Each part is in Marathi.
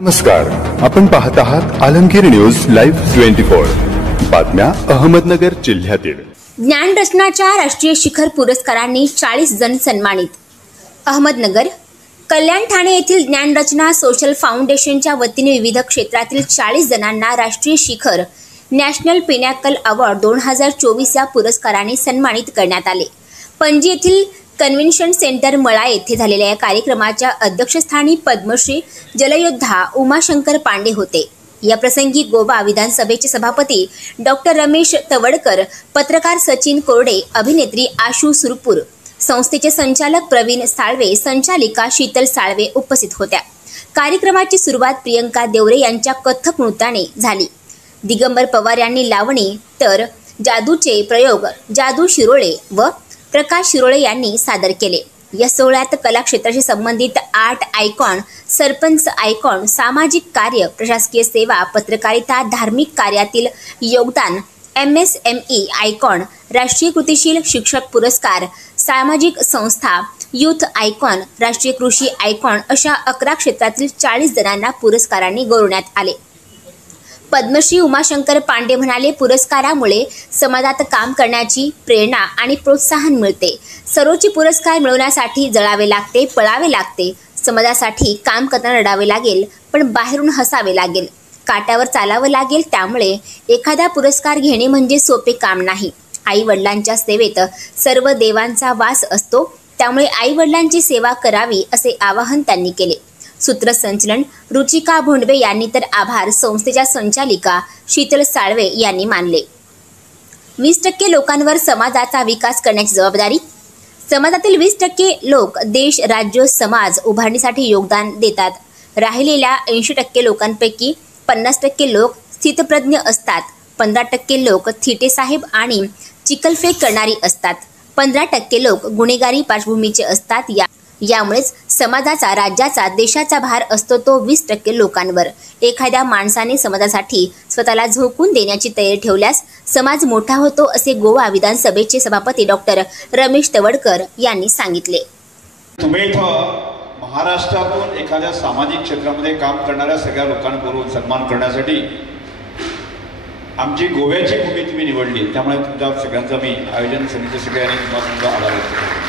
नमस्कार, आपण पाहत आहात आलमगीर न्यूज लाईव्ह 24 बातम्या अहमदनगर जिल्ह्यातील। ज्ञानरत्नाच्या राष्ट्रीय शिखर पुरस्कारांनी 40 जण सन्मानित। अहमदनगर कल्याण ठाणे येथील ज्ञानरचना सोशल फाउंडेशनच्या वतीने विविध क्षेत्रातील 40 जणांना राष्ट्रीय शिखर नॅशनल पिनॅकल अवॉर्ड 2024 या पुरस्काराने सन्मानित करण्यात आले। पणजी येथील कन्व्हेन्शन सेंटर मळा येथे झालेल्या या कार्यक्रमाच्या अध्यक्षस्थानी पद्मश्री जलयोद्धा उमाशंकर पांडे होते। या प्रसंगी गोवा विधानसभेचे सभापती डॉक्टर रमेश तवडकर, पत्रकार सचिन कोरडे, अभिनेत्री आशू सुरपूर, संस्थेचे संचालक प्रवीण साळवे, संचालिका शीतल साळवे उपस्थित होत्या। कार्यक्रमाची सुरुवात प्रियंका देवरे यांच्या कथक नृत्याने झाली। दिगंबर पवार यांनी लावणी तर जादूचे प्रयोग जादू शिरोळे व प्रकाश शिरोळे यांनी सादर केले। या सोहळ्यात कला क्षेत्राशी संबंधित आर्ट आयकॉन, सरपंच आयकॉन, सामाजिक कार्य, प्रशासकीय सेवा, पत्रकारिता, धार्मिक कार्यातील योगदान, MSME आयकॉन, राष्ट्रीय कृतिशील शिक्षक पुरस्कार, सामाजिक संस्था, यूथ आयकॉन, राष्ट्रीय कृषी आयकॉन अशा 11 क्षेत्रातील 40 जणांना पुरस्कारांनी गौरवण्यात आले। पद्मश्री उमाशंकर पांडे म्हणाले, पुरस्कारामुळे समाजात काम करण्याची प्रेरणा आणि प्रोत्साहन मिळते। सर्वोच्च पुरस्कार मिळवण्यासाठी जळावे लागते, पळावे लागते, समाजासाठी काम करताना रडावे लागेल, पण बाहेरून हसावे लागेल, काट्यावर चालावं लागेल। त्यामुळे एखादा पुरस्कार घेणे म्हणजे सोपे काम नाही। आई वडिलांच्या सेवेत सर्व देवांचा वास असतो, त्यामुळे आई वडिलांची सेवा करावी असे आवाहन त्यांनी केले। सूत्रसंचलन रुचिका भोंडवे यांनी तर आभार संस्थेच्या संचालिका शीतल साळवे यांनी मानले। 20% लोकांवर समाजाचा विकास करण्याची जबाबदारी। समाजातील 20% लोक देश, राज्य, समाज उभारणीसाठी योगदान देतात। राहिलेल्या 80% लोकांपैकी 50% लोक स्थितप्रज्ञ असतात, 15% लोक थिटेसाहेब आणि चिखलफेक करणारी असतात, 15% लोक गुन्हेगारी पार्श्वभूमीचे असतात। यामुळेच समाजाचा, राज्याचा, देशाचा भार असतो तो 20% लोकांवर। एखाद्या माणसाने समाजासाठी स्वतःला झोकून देण्याची तयारी ठेवल्यास समाज मोठा होतो असे गोवा विधानसभेचे सभापती डॉक्टर रमेश तवडकर यांनी सांगितले। तुम्ही इथं महाराष्ट्रातून एखाद्या सामाजिक क्षेत्रामध्ये काम करणाऱ्या सगळ्या लोकांना बोलवून सन्मान करण्यासाठी आमची गोव्याची भूमी तुम्ही निवडली, त्यामुळे तुमच्या सगळ्यांचा मी आयोजन समिती सगळ्यांनी तुम्हाला आभार व्यक्त करतो।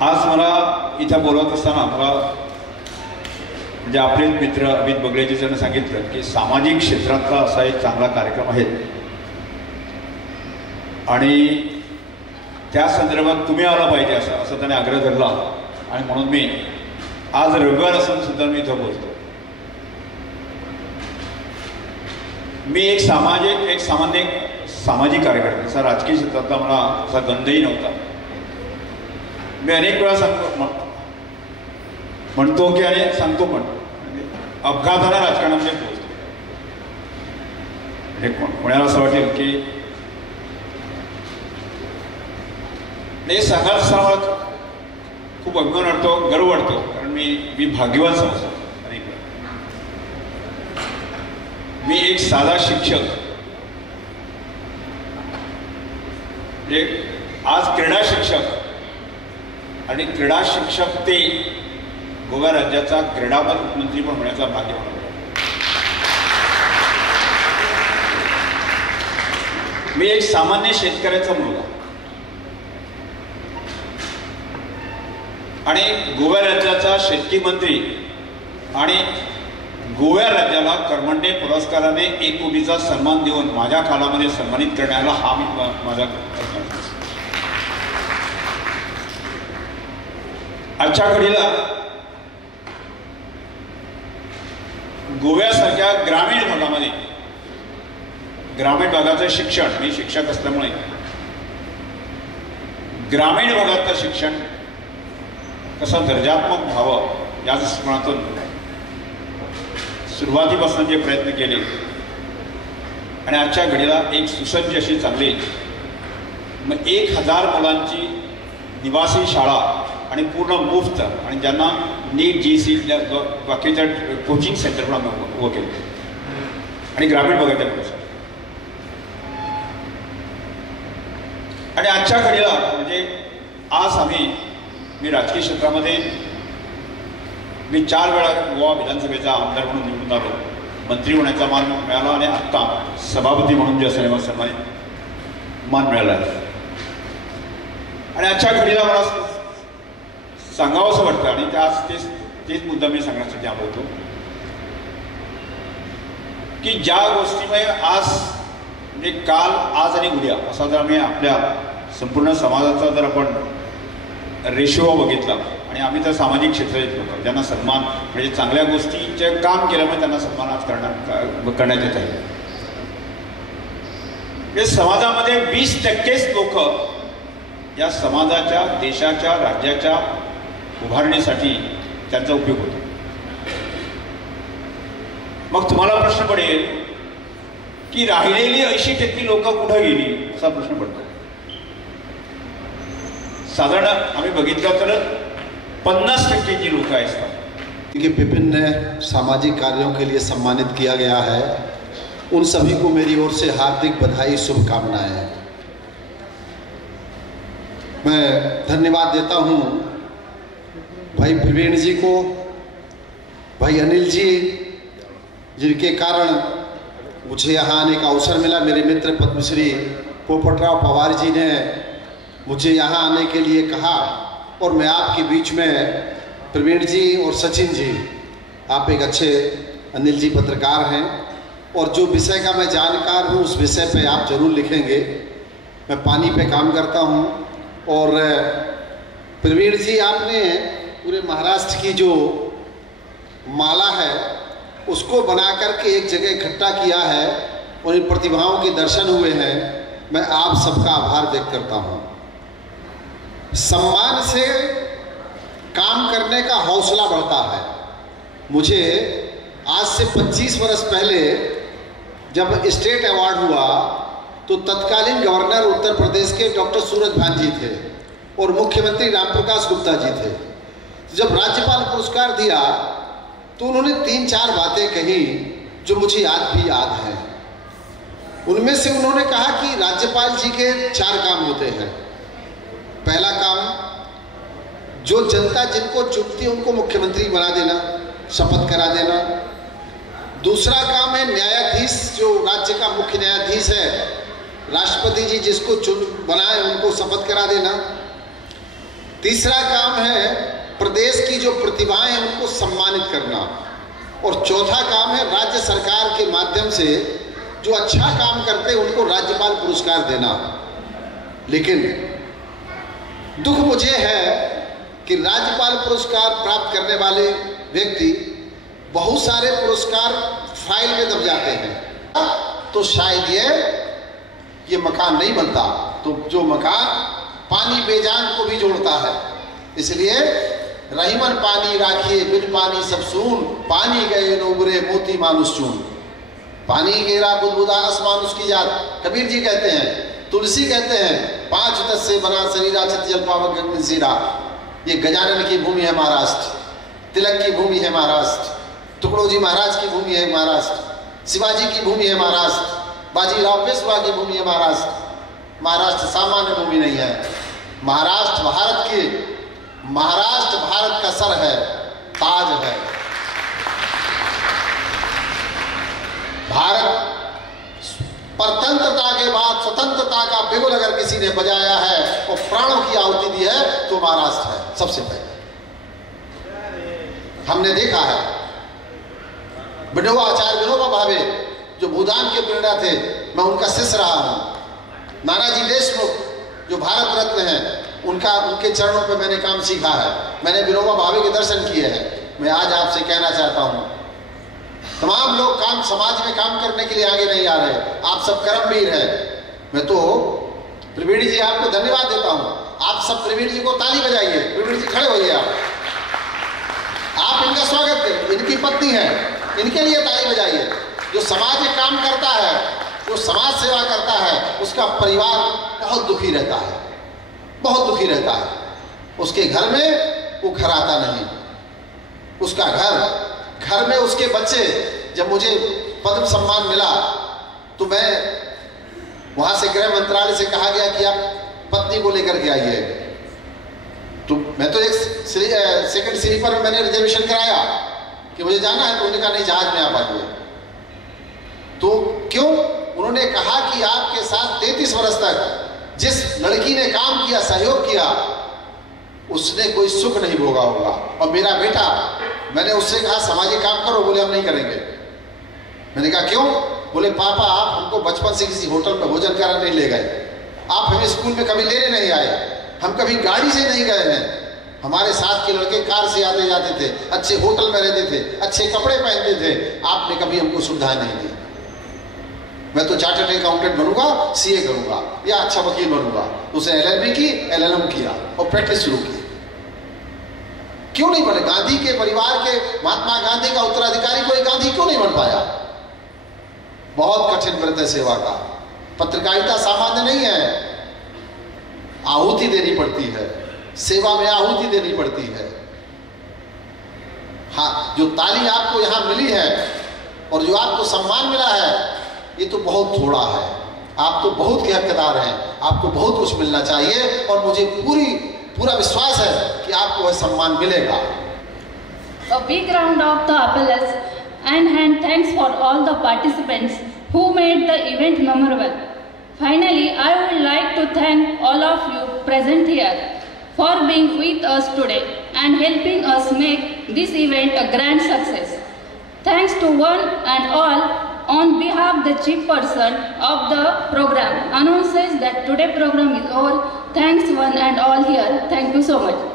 आज मला इथं बोलवत असताना मला म्हणजे आपले मित्र अमित बगलेजी यांनी सांगितलं की सामाजिक क्षेत्रातला असा एक चांगला कार्यक्रम आहे आणि त्या संदर्भात तुम्ही आला पाहिजे असं त्याने आग्रह धरला आणि म्हणून मी आज रविवार असून सुद्धा मी इथं बोलतो। मी एक सामान्य सामाजिक कार्यकर्ता, असा राजकीय क्षेत्रातला मला असा गंधही नव्हता। मी अनेक वेळा म्हणतो की आणि सांगतो पण अपघाताने राजकारणामध्ये पोहोचतो। म्हणजे कोणाला असं वाटेल की हे सांगायला असताना मला खूप अभिमान वाटतो, गर्व वाटतो, कारण मी भाग्यवान समजतो। अनेक वेळा मी एक साधा शिक्षक, म्हणजे आज क्रीडा शिक्षक आणि क्रीडा शिक्षक ते गोवा राज्याचा क्रीडा मंत्री पण होण्याचा भाग्य मला मिळालं। मी एक सामान्य शेतकऱ्याचा मुलगा आणि गोवा राज्याचा शेतकी मंत्री आणि गोवा राज्याला करमंडे पुरस्काराने एक कोटीचा सन्मान देऊन माझ्या काळामध्ये सन्मानित करण्याला हा मी माझा आजच्या घडीला गोव्यासारख्या ग्रामीण भागामध्ये ग्रामीण भागाचं शिक्षण, मी शिक्षक असल्यामुळे ग्रामीण भागातलं शिक्षण कसं दर्जात्मक व्हावं या दृष्टिकोनातून सुरुवातीपासून जे प्रयत्न केले आणि आजच्या घडीला एक सुसज्ज अशी चांगली 1000 मुलांची निवासी शाळा आणि पूर्ण मुफ्त आणि ज्यांना नीट GC बाकीच्या कोचिंग सेंटर पण आम्ही उभं केलं आणि ग्रामीण भागातल्या मुलांसाठी। आणि आजच्या घडीला म्हणजे आज मी राजकीय क्षेत्रामध्ये मी 4 वेळा गोवा विधानसभेचा आमदार म्हणून निवडून आलो, मंत्री होण्याचा मान मिळाला आणि आत्ता सभापती म्हणून जे असेल मला सन्मानित मान मिळाला आहे. आणि आजच्या घडीला मला सांगावं असं वाटतं आणि तेच मुद्दा मी सांगण्यासाठी आलो होतो की ज्या गोष्टीमुळे आज म्हणजे काल, आज आणि उद्या असा जर आम्ही आपल्या संपूर्ण समाजाचा जर आपण रेशो बघितला आणि आम्ही तर सामाजिक क्षेत्रात लोक ज्यांना सन्मान म्हणजे चांगल्या गोष्टीचे काम केल्यामुळे त्यांना सन्मान आज करण्यात येत आहे. म्हणजे समाजामध्ये 20% लोक या समाजाच्या, देशाच्या, राज्याच्या उभारणीसाठी त्यांचा उपयोग होतो. मग तुम्हाला प्रश्न पडेल की राहिलेली 80% लोक कुठं गेली असा प्रश्न पडतो. साधारण आम्ही बघितलं तर 50% जी लोक असतात कि विभिन्न सामाजिक कार्यों के लिए सम्मानित किया गया है, उन सभी को मेरी ओर से हार्दिक बधाई, शुभकामनाएं. मैं धन्यवाद देता हूं भाई प्रवीण जी को, भाई अनिल जी, जिनके कारण मुझे यहाँ आने का अवसर मिला. मेरे मित्र पद्मश्री पोपटराव पवार जी ने मुझे यहाँ आने के लिए कहा और मैं आपके बीच में, प्रवीण जी और सचिन जी, आप एक अच्छे, अनिल जी पत्रकार हैं और जो विषय का मैं जानकार हूँ उस विषय पे आप जरूर लिखेंगे. मैं पानी पे काम करता हूँ और प्रवीण जी आपने पूरे महाराष्ट्र की जो माला है उसको बना करके एक जगह इकट्ठा किया है और इन प्रतिभाओं के दर्शन हुए हैं. मैं आप सबका आभार व्यक्त करता हूँ. सम्मान से काम करने का हौसला बढ़ता है. मुझे आज से 25 वर्ष पहले जब स्टेट अवार्ड हुआ तो तत्कालीन गवर्नर उत्तर प्रदेश के डॉक्टर सूरज भान जी थे और मुख्यमंत्री रामप्रकाश गुप्ता जी थे. जब राज्यपाल पुरस्कार दिया तो उन्होंने 3-4 बातें कही जो मुझे आज भी याद हैं. उनमें से उन्होंने कहा कि राज्यपाल जी के 4 काम होते हैं. पहला काम, जो जनता जिनको चुनती है उनको मुख्यमंत्री बना देना, शपथ करा देना. दूसरा काम है न्यायाधीश, जो राज्य का मुख्य न्यायाधीश है, राष्ट्रपति जी जिसको चुन बनाए उनको शपथ करा देना. तीसरा काम है प्रदेश की जो प्रतिभाएं हैं उनको सम्मानित करना. और चौथा काम है राज्य सरकार के माध्यम से जो अच्छा काम करते हैं उनको राज्यपाल पुरस्कार देना. लेकिन दुख मुझे है कि राज्यपाल पुरस्कार प्राप्त करने वाले व्यक्ति बहुत सारे पुरस्कार फाइल में दब जाते हैं तो शायद ये मकान नहीं बनता. तो जो मकान पानी बेजान को भी जोड़ता है, इसलिए रहीमन पानी राखिए बिन पानी सब सून, पानी गए नोबरे मोती मानुष चून. पानी गेरा बुदबुदा आसमान उसकी जात, कबीर जी कहते हैं. तुलसी कहते हैं 5 तत्व से बना शरीरा चित जल पावक गगन जीरा. ये गजानन की भूमि है महाराष्ट्र, तिलक की भूमि है महाराष्ट्र, टुकड़ोजी महाराज की भूमि है महाराष्ट्र, शिवाजी की भूमि है महाराष्ट्र, बाजीराव पेशवा की भूमि है महाराष्ट्र. महाराष्ट्र सामान्य भूमि नहीं है. महाराष्ट्र भारत का सर है, ताज है. भारत परतंत्रता के बाद स्वतंत्रता का बिगुल अगर किसी ने बजाया है और प्राणों की आहुति दी है तो महाराष्ट्र है सबसे पहले. हमने देखा है आचार्य विनोबा भावे जो भूदान के प्रेरणा थे, मैं उनका शिष्य रहा हूं. नानाजी देशमुख जो भारत रत्न हैं, उनके चरणों पे मैंने काम सीखा है. मैंने विनोबा भावे के दर्शन किए हैं. मैं आज आपसे कहना चाहता हूं, तमाम लोग समाज में काम करने के लिए आगे नहीं आ रहे. आप सब कर्मवीर हैं. मैं तो प्रवीण जी आपको धन्यवाद देता हूं. आप सब प्रवीण जी को ताली बजाइए. प्रवीण जी खड़े होइए. आप इनका स्वागत करें. इनकी पत्नी है, इनके लिए ताली बजाइए. जो समाज में काम करता है, वो समाज सेवा करता है, उसका परिवार बहुत दुखी रहता है, बहुत दुखी रहता है. उसके घर में वो घर आता नहीं. उसका घर में उसके बच्चे, जब मुझे पद्म सम्मान मिला तो मैं वहां से गृह मंत्रालय से कहा गया कि आप पत्नी को लेकर के आइए. तो मैं तो एक सेकंड स्लीपर में मैंने रिजर्वेशन कराया कि मुझे जाना है, तो उन्होंने कहा नहीं जहाज में आप आइए। तो क्यों? उन्होंने कहा कि आपके साथ 33 वर्ष तक जिस लड़की ने काम किया, सहयोग किया, उसने कोई सुख नहीं भोगा होगा। और मेरा बेटा, मैंने उससे कहा सामाजिक काम करो, बोले हम नहीं करेंगे। मैंने कहा क्यों? बोले पापा आप हमको बचपन से किसी होटल में भोजन कराने नहीं ले गए, आप हमें स्कूल में कभी लेने नहीं आए, हम कभी गाड़ी से नहीं गए हैं, हमारे साथ के लड़के कार से आते जाते थे, अच्छे होटल में रहते थे, अच्छे कपड़े पहनते थे, आपने कभी हमको सुविधाएं नहीं दी। मैं तो चार्टर्ड अकाउंटेंट बनूंगा, सीए करूंगा या अच्छा वकील बनूंगा। उसने एलएलबी की, एलएलएम किया और प्रैक्टिस शुरू की। क्यों नहीं बने? गांधी के परिवार के, महात्मा गांधी का उत्तराधिकारी कोई गांधी क्यों नहीं बन पाया? बहुत कठिन व्रत है सेवा का। पत्रकारिता सामान्य नहीं है, आहुति देनी पड़ती है, सेवा में आहुति देनी पड़ती है। हाँ, जो ताली आपको यहां मिली है और जो आपको सम्मान मिला है, ये तो बहुत थोड़ा है। आप तो बहुत के हकदार हैं, आपको बहुत कुछ मिलना चाहिए और मुझे पूरा विश्वास है कि आपको वह सम्मान मिलेगा। A big round of the applause and thanks for all the participants who made the event memorable. Finally, I would like to thank all of you present here for being with us today and helping us make this event a grand success. Thanks to one and all. On behalf of the chief person of the program announces that today's program is over. Thanks one and all here. Thank you so much.